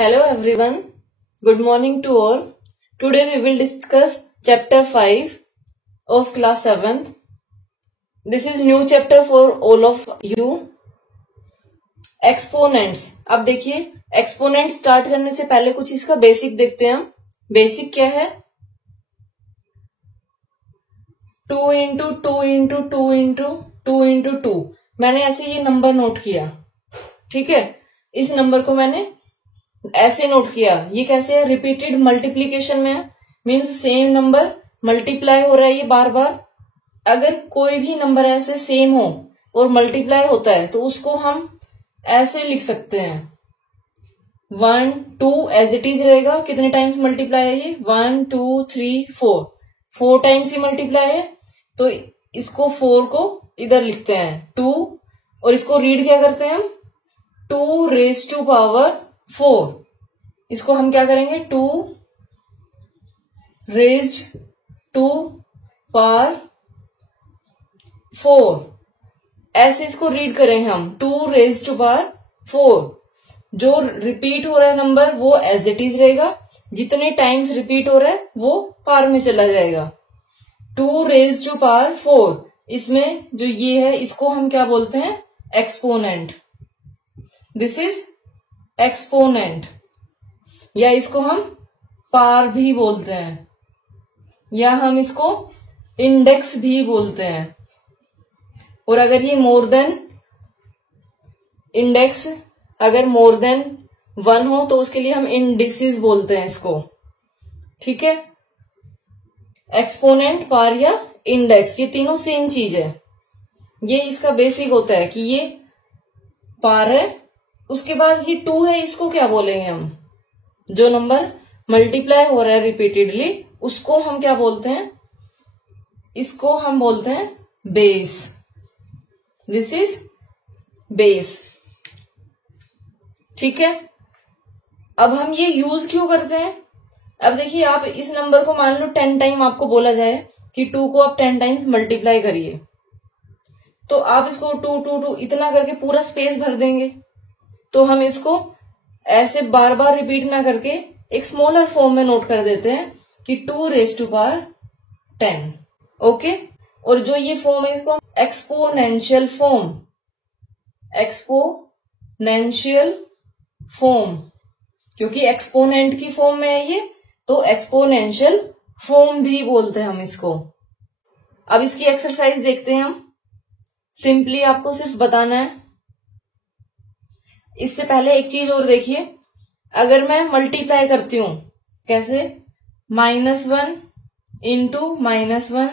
Hello everyone. Good morning to all. Today we will discuss chapter 5 of class 7th. This is new chapter for all of you. Exponents. अब देखिए exponent start करने से पहले कुछ इसका basic देखते हैं हम. बेसिक क्या है? 2 इंटू 2 इंटू 2 इंटू 2 इंटू 2. मैंने ऐसे ये नंबर नोट किया. ठीक है, इस नंबर को मैंने ऐसे नोट किया. ये कैसे है? रिपीटेड मल्टीप्लीकेशन में है. मीन्स सेम नंबर मल्टीप्लाई हो रहा है ये बार बार. अगर कोई भी नंबर ऐसे सेम हो और मल्टीप्लाई होता है तो उसको हम ऐसे लिख सकते हैं. 1 2 एज इट इज रहेगा. कितने टाइम्स मल्टीप्लाई है ये? 1 2 3 4. 4 टाइम्स ही मल्टीप्लाई है तो इसको 4 को इधर लिखते हैं 2 और इसको रीड क्या करते हैं हम? 2 रेज टू पावर 4. इसको हम क्या करेंगे? 2 रेज्ड टू पावर 4. ऐसे इसको रीड करेंगे हम 2 रेज्ड टू पावर 4. जो रिपीट हो रहा है नंबर वो एज इट इज रहेगा. जितने टाइम्स रिपीट हो रहा है वो पावर में चला जाएगा. 2 रेज्ड टू पावर 4. इसमें जो ये है इसको हम क्या बोलते हैं? एक्सपोनेंट. This is exponent. या इसको हम पावर भी बोलते हैं या हम इसको इंडेक्स भी बोलते हैं. और अगर ये मोर देन इंडेक्स अगर मोर देन 1 हो तो उसके लिए हम इंडिसेस बोलते हैं इसको. ठीक है, एक्सपोनेंट, पावर या इंडेक्स ये तीनों सेम चीज है. ये इसका बेसिक होता है कि ये पावर है. उसके बाद ये 2 है, इसको क्या बोलेंगे हम? जो नंबर मल्टीप्लाई हो रहा है रिपीटेडली उसको हम क्या बोलते हैं? इसको हम बोलते हैं बेस. This is base. ठीक है, अब हम ये यूज क्यों करते हैं? अब देखिए आप इस नंबर को मान लो 10 टाइम आपको बोला जाए कि 2 को आप 10 टाइम्स मल्टीप्लाई करिए तो आप इसको 2 2 2 इतना करके पूरा स्पेस भर देंगे. तो हम इसको ऐसे बार बार रिपीट ना करके एक स्मॉलर फॉर्म में नोट कर देते हैं कि 2 रेज टू पावर 10. ओके, और जो ये फॉर्म है इसको एक्सपोनेंशियल फॉर्म. एक्सपोनेंशियल फॉर्म क्योंकि एक्सपोनेंट की फॉर्म में है ये तो एक्सपोनेंशियल फॉर्म भी बोलते हैं हम इसको. अब इसकी एक्सरसाइज देखते हैं हम. सिंपली आपको सिर्फ बताना है. इससे पहले एक चीज और देखिए. अगर मैं मल्टीप्लाई करती हूं कैसे? -1 इंटू -1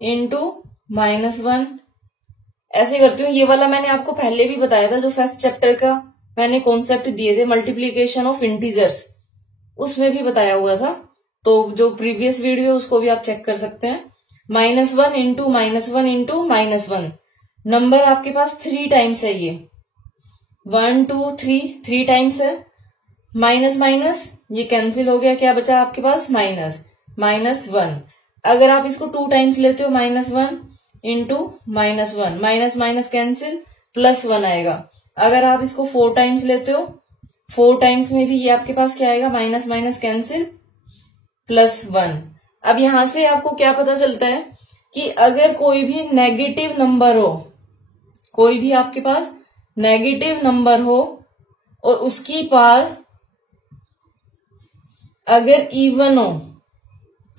इंटू -1 ऐसे करती हूँ. ये वाला मैंने आपको पहले भी बताया था. जो फर्स्ट चैप्टर का मैंने कॉन्सेप्ट दिए थे मल्टीप्लीकेशन ऑफ इंटीजर्स उसमें भी बताया हुआ था. तो जो प्रीवियस वीडियो उसको भी आप चेक कर सकते हैं. -1 इंटू -1 इंटू -1 नंबर आपके पास 3 टाइम्स है. ये 1 2 3 टाइम्स है. माइनस माइनस ये कैंसिल हो गया. क्या बचा आपके पास? -1. अगर आप इसको 2 टाइम्स लेते हो -1 इंटू -1 माइनस माइनस कैंसिल +1 आएगा. अगर आप इसको 4 टाइम्स लेते हो 4 टाइम्स में भी ये आपके पास क्या आएगा? Minus minus cancel +1. अब यहां से आपको क्या पता चलता है कि अगर कोई भी नेगेटिव नंबर हो, कोई भी आपके पास नेगेटिव नंबर हो और उसकी पावर अगर इवन हो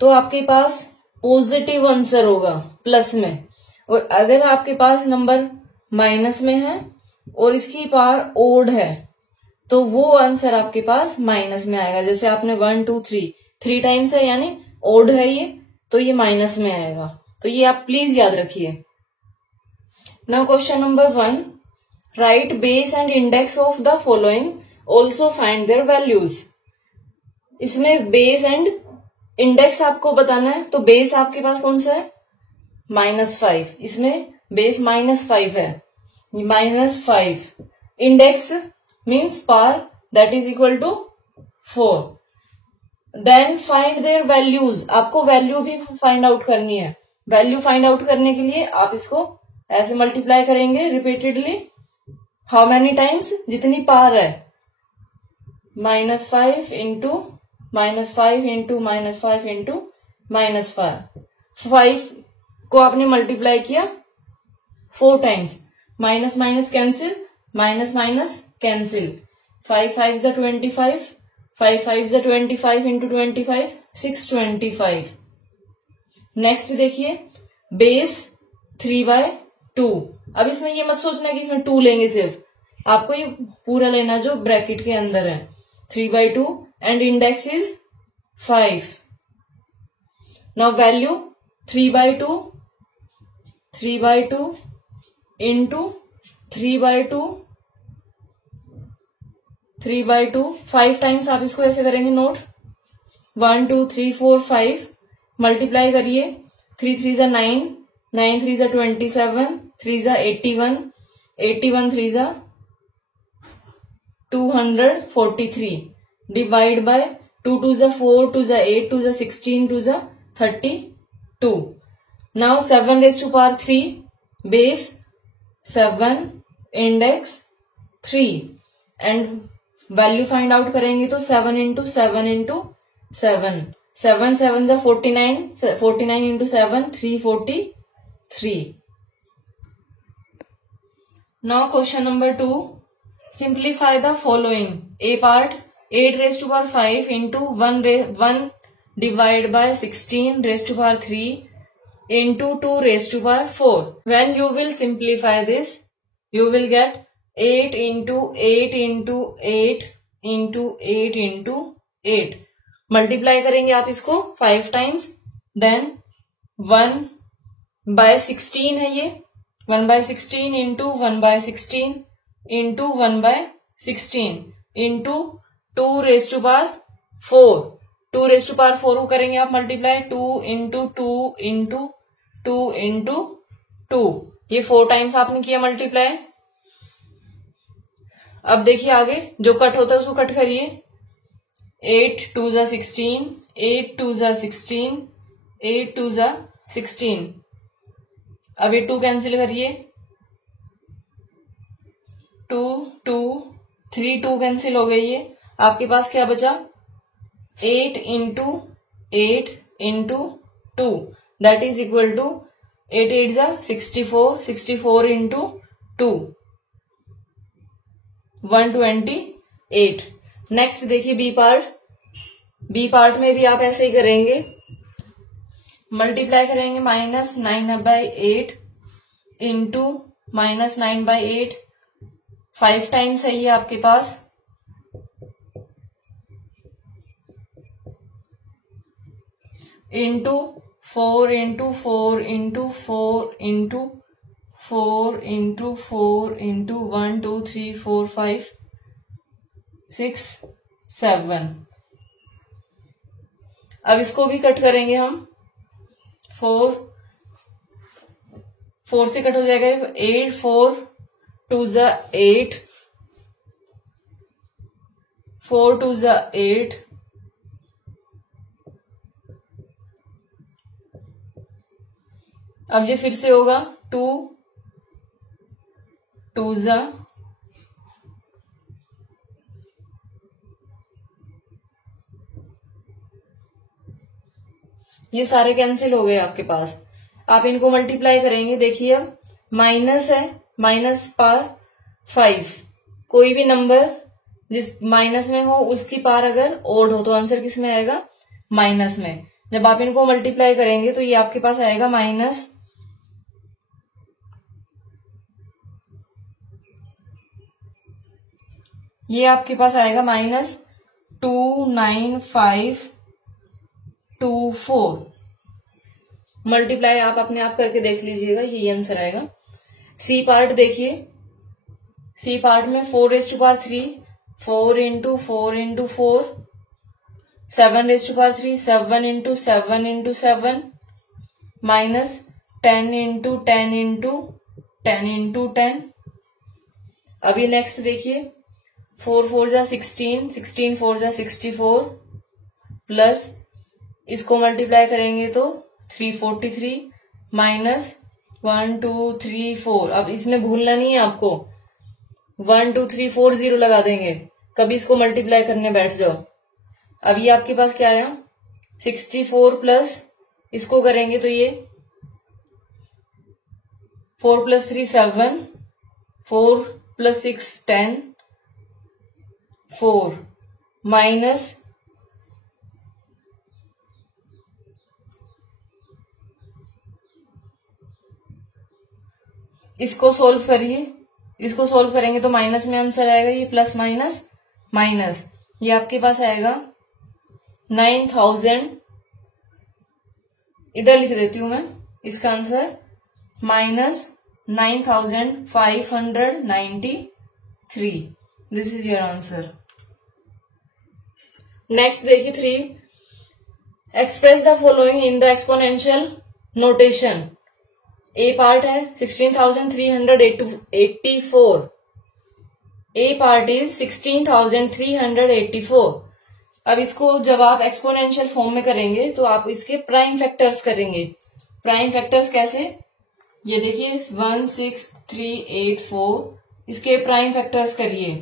तो आपके पास पॉजिटिव आंसर होगा प्लस में. और अगर आपके पास नंबर माइनस में है और इसकी पावर ओड है तो वो आंसर आपके पास माइनस में आएगा. जैसे आपने 1 2 3 टाइम्स है यानी ओड है ये तो ये माइनस में आएगा. तो ये आप प्लीज याद रखिए. Now question number 1. Right base and index of the following also find their values. इसमें बेस एंड इंडेक्स आपको बताना है. तो बेस आपके पास कौन सा है? -5. इसमें बेस -5 है. -5. Index means power that is equal to 4. Then find their values. आपको वैल्यू भी फाइंड आउट करनी है. वैल्यू फाइंड आउट करने के लिए आप इसको ऐसे मल्टीप्लाई करेंगे रिपीटेडली. How many times? जितनी पावर है. -5 इंटू -5 इंटू -5 इंटू -5 5 को आपने मल्टीप्लाई किया 4 times, minus minus cancel, minus minus cancel, 5 5 जा 25, 5 5 जा 25 इंटू 25 625। नेक्स्ट देखिए बेस 3/2। अब इसमें ये मत सोचना कि इसमें 2 लेंगे, सिर्फ आपको ये पूरा लेना जो ब्रैकेट के अंदर है। 3/2 and index is 5। Now value 3/2 into 3/2 3/2 5 times आप इसको ऐसे करेंगे नोट। 1 2 3 4 5 मल्टीप्लाई करिए। 3 3 जा 9, 9 3 जा 27, 3 जा 81, 81 3 जा 243 डिवाइड बाय 2 2 जा 4, 2 जा 8, 2 जा 16, 2 जा 32। Now 7 raise to power 3 base 7 index 3 and value find out करेंगे तो 7 इंटू 7 इंटू 7, 7 7 जा 49, 49 into 7 343। Now question number 2, simplify the following. A part 8 raise to power 5 into 1 divide by 16 raise to power 3 into 2 raised to power 4. When you will simplify this, you will get 8 into 8 into 8 into 8 into 8. Multiply करेंगे आप इसको 5 times, then 1/16 है ये, 1/16 into 1/16 into 1/16 into 2 raise to power 4। 2 raise to power 4 को करेंगे आप multiply 2 into 2 into 2 into 2, ये 4 times आपने किया मल्टीप्लाई। अब देखिए आगे जो कट होता है उसको कट करिए। 8 2 जा 16, 8 2 जा 16, 8 2 जा 16। अब ये 2 कैंसिल करिए। 2 2 3 2 कैंसिल हो गई है। आपके पास क्या बचा? 8 into 8 into 2 that is equal to 8 8 जा 64, 64 इंटू 2 128। नेक्स्ट देखिए बी पार्ट। बी पार्ट में भी आप ऐसे ही करेंगे, मल्टीप्लाई करेंगे -9/8 इंटू -9/8 5 टाइम्स है ये आपके पास। Into 4 into 4 into 4 into 4 into 4 into 1 2 3 4 5 6 7। अब इसको भी कट करेंगे हम। 4 से कट हो जाएगा 8, 4 2 जा 8, 4 2 जा 8, अब ये फिर से होगा 2 2 जा ये सारे कैंसिल हो गए आपके पास। आप इनको मल्टीप्लाई करेंगे। देखिए अब माइनस है, माइनस पार 5, कोई भी नंबर जिस माइनस में हो उसकी पार अगर ओड हो तो आंसर किस में आएगा? माइनस में। जब आप इनको मल्टीप्लाई करेंगे तो ये आपके पास आएगा माइनस, ये आपके पास आएगा -29524। मल्टीप्लाई आप अपने आप करके देख लीजिएगा, यही आंसर आएगा। सी पार्ट देखिए। सी पार्ट में 4 raise to power 3 4 into 4 into 4, 7 raise to power 3 7 into 7 into 7 minus 10 into 10 into 10 into 10। अभी नेक्स्ट देखिए 4 4 जा 16, 16 4 जा 64 प्लस इसको मल्टीप्लाई करेंगे तो 343 माइनस 1 2 3 4। अब इसमें भूलना नहीं है आपको, 1 2 3 4 0 लगा देंगे कभी इसको मल्टीप्लाई करने बैठ जाओ। अब ये आपके पास क्या आया 64 प्लस इसको करेंगे तो ये 4 + 3 7, 4 + 6 10, 4 माइनस इसको सोल्व करिए, इसको सोल्व करेंगे तो माइनस में आंसर आएगा, ये प्लस माइनस माइनस, ये आपके पास आएगा 9000, इधर लिख देती हूं मैं इसका answer -9593। This is your answer. Next देखिए 3, express the following in the exponential notation. A part है 16,384, ए पार्ट इज 16,384। अब इसको जब आप एक्सपोनेंशियल फॉर्म में करेंगे तो आप इसके प्राइम फैक्टर्स करेंगे। प्राइम फैक्टर्स कैसे, ये देखिए 16384, इसके प्राइम फैक्टर्स करिए।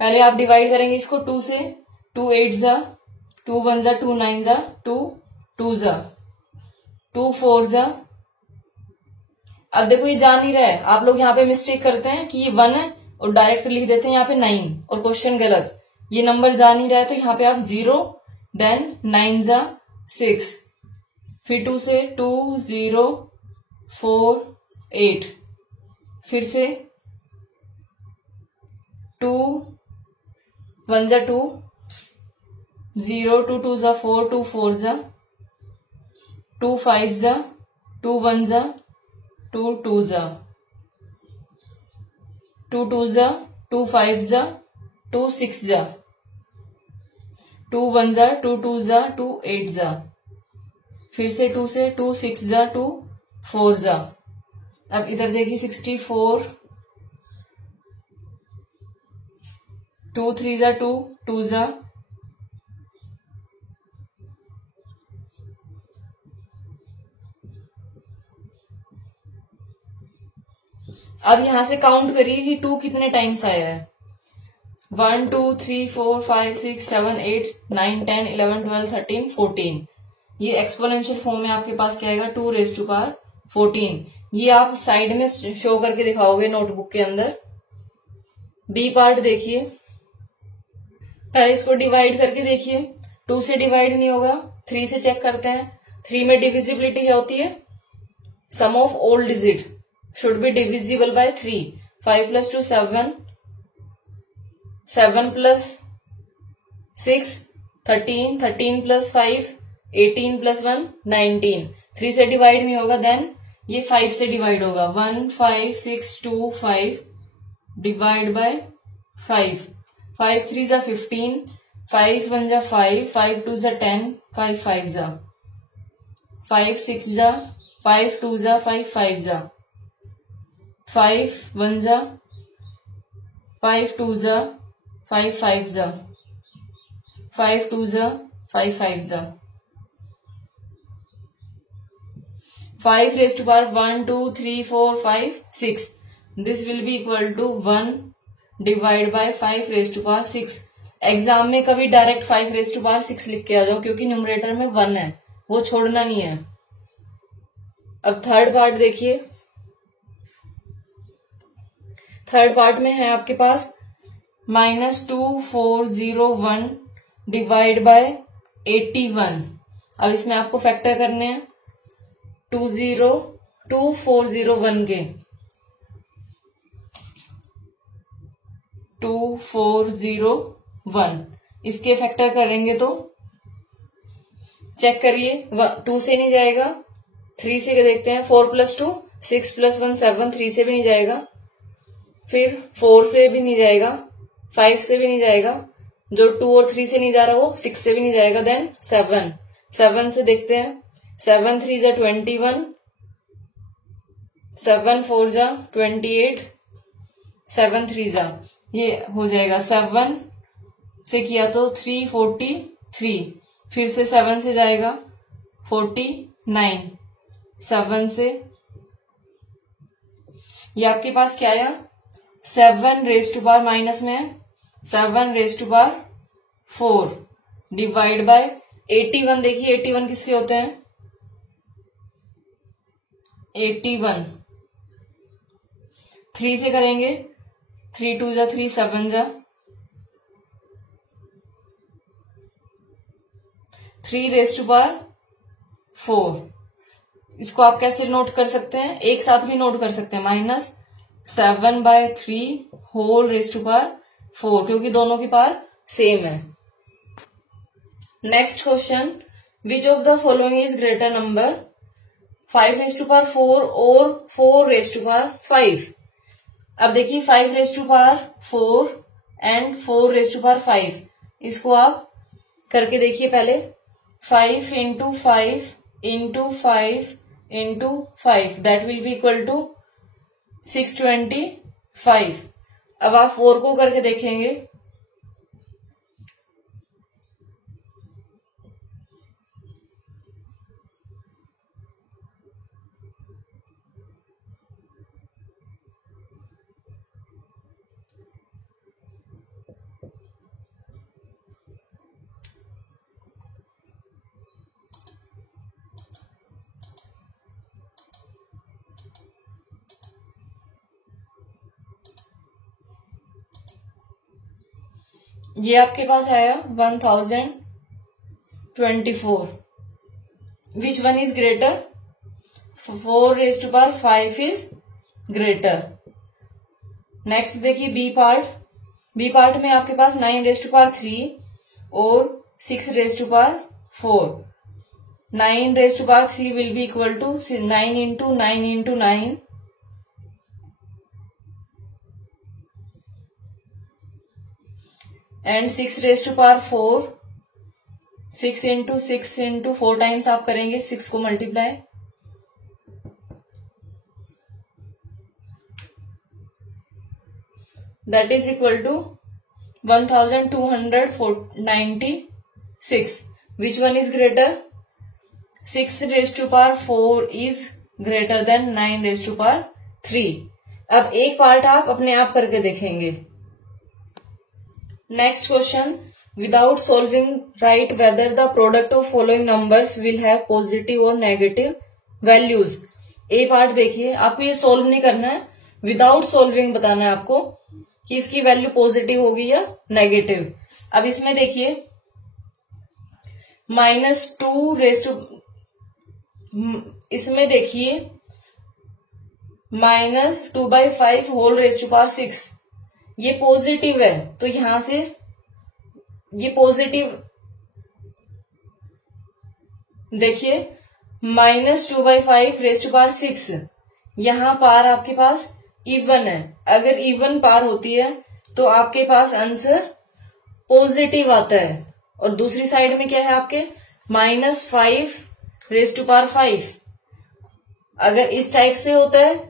पहले आप डिवाइड करेंगे इसको 2 से, 2 8 जा, 2 1 जा, 2 9 जा, 2 2 जा, 2 4 जा। अब देखो ये जा नहीं रहा है, आप लोग यहाँ पे मिस्टेक करते हैं कि ये 1 है और डायरेक्ट लिख देते हैं यहाँ पे 9 और क्वेश्चन गलत। ये नंबर जा नहीं रहा है तो यहाँ पे आप 0, देन 9 जा 6, फिर 2 से 2 0 4 8, फिर से 2 1 जा 2 0, 2 2 जा 4, 2 4 जा 2 5 जा 2 1 जा 2 2 जा 2 2 जा 2 5 जा 2 6 जा 2 1 जा 2 2 जा 2 8 जा, फिर से 2 से 2 6 जा 2 4 जा। अब इधर देखिए 64, 2 3 जा 2 2 जा, अब यहां से काउंट करिए कि 2 कितने टाइम्स आया है। 1 2 3 4 5 6 7 8 9 10 11 12 13 14। ये एक्सपोनेंशियल फॉर्म में आपके पास क्या आएगा 2⁴14। ये आप साइड में शो करके दिखाओगे नोटबुक के अंदर। बी पार्ट देखिए, पहले इसको डिवाइड करके देखिए, 2 से डिवाइड नहीं होगा, 3 से चेक करते हैं। 3 में डिविजिबिलिटी क्या होती है, sum of all digit should be divisible by 3. 5 plus 2 7, 7 plus 6 13, 13 plus 5 18 plus 1 19। 3 से डिवाइड नहीं होगा, देन ये 5 से डिवाइड होगा। 1 5 6 2 5 डिवाइड बाय 5, 5 3 जा 15, 5 1 जा 5, 5 2 जा 10, 5 5 जा 5 6 जा 5 2 जा 5 5 जा 5 1 जा 5 2 जा 5 5 जा 5 2 जा 5 5 जा 5 raised to power 1 2 3 4 5 6। This will be equal to 1 divide by 5 raised to power 6। Exam में कभी डायरेक्ट 5 raised to power 6 लिख के आ जाओ, क्योंकि न्यूमरेटर में 1 है, वो छोड़ना नहीं है। अब थर्ड पार्ट देखिए, थर्ड पार्ट में है आपके पास -2401 डिवाइड बाय 81। अब इसमें आपको फैक्टर करने हैं 2401 के, 2401 इसके फैक्टर करेंगे तो चेक करिए, 2 से नहीं जाएगा, 3 से देखते हैं। 4 + 2 6 + 1 7, 3 से भी नहीं जाएगा, फिर 4 से भी नहीं जाएगा, 5 से भी नहीं जाएगा, जो 2 और 3 से नहीं जा रहा वो 6 से भी नहीं जाएगा, देन 7 से देखते हैं। 7 3 जा 21, 7 4 जा 28, 7 3 जा, ये हो जाएगा। 7 से किया तो 343, फिर से 7 से जाएगा 49, 7 से ये आपके पास क्या आया 7 raised to power माइनस में है 7 raise to power 4 divide by 81। देखिए 81 किसके होते हैं? 81 3 से करेंगे, 3 2 जा 3, 7 जा 3 रेज टू पावर 4। इसको आप कैसे नोट कर सकते हैं? एक साथ भी नोट कर सकते हैं, -7/3 होल रेज टू पावर 4, क्योंकि दोनों की पावर सेम है। Next question, which of the following is greater number, 5 raise to power 4 और 4 रेज टू पावर 5। अब देखिए 5 raise to power 4 and 4 raise to power 5, इसको आप करके देखिए पहले। 5 into 5 into 5 into 5 that will be equal to 625। अब आप 4 को करके देखेंगे, ये आपके पास आया 1024। Which one is greater? 4 raise to power 5 is greater. Next देखिए बी पार्ट। बी पार्ट में आपके पास 9 रेज टू पावर 3 और 6 raise to power 4। 9 raise to power 3 will be equal to 9 into 9 into 9 and 6 raise to power 4, 6 into 6 into 4 times आप करेंगे 6 को multiply, that is equal to 1296। Which one is greater? 6 raise to power 4 is greater than 9 raise to power 3। अब एक part आप अपने आप करके देखेंगे। Next question, without solving right whether the product of following numbers will have positive और negative values. ए part देखिए, आपको ये सोल्व नहीं करना है, विदाउट सोल्विंग बताना है आपको कि इसकी वैल्यू पॉजिटिव होगी या नेगेटिव। अब इसमें देखिए -2 रेज टू, इसमें देखिए -2/5 होल रेज टू पावर 6, ये पॉजिटिव है तो यहां से ये पॉजिटिव, देखिए -2/5 रेज टू पावर 6, यहां पार आपके पास इवन है। अगर इवन पार होती है तो आपके पास आंसर पॉजिटिव आता है। और दूसरी साइड में क्या है आपके, -5 रेज टू पावर 5। अगर इस टाइप से होता है,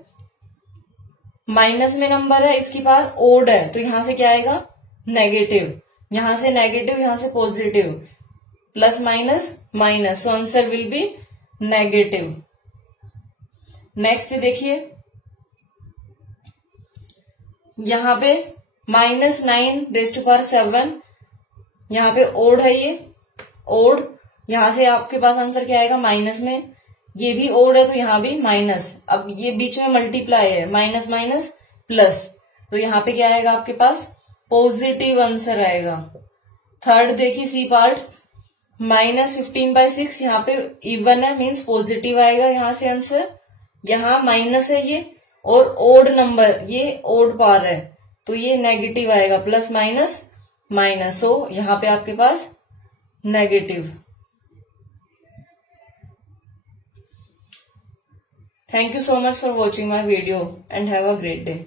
माइनस में नंबर है, इसकी पावर ओड है, तो यहां से क्या आएगा? नेगेटिव। यहां से नेगेटिव, यहां से positive, plus minus minus, so answer will be negative. Next देखिए, यहां पे -9 रेज टू पावर 7, यहां पे ओड है, ये ओड, यहां से आपके पास आंसर क्या आएगा? माइनस में। ये भी ओड है तो यहां भी माइनस। अब ये बीच में मल्टीप्लाई है, माइनस माइनस प्लस, तो यहां पे क्या आएगा आपके पास? पॉजिटिव आंसर आएगा। थर्ड देखिए सी पार्ट, -15/6, यहाँ पे इवन है मीन्स पॉजिटिव आएगा यहां से आंसर। यहाँ माइनस है ये, और ओड नंबर, ये ओड पार है तो ये नेगेटिव आएगा, प्लस माइनस माइनस, सो यहाँ पे आपके पास negative. Thank you so much for watching my video and have a great day.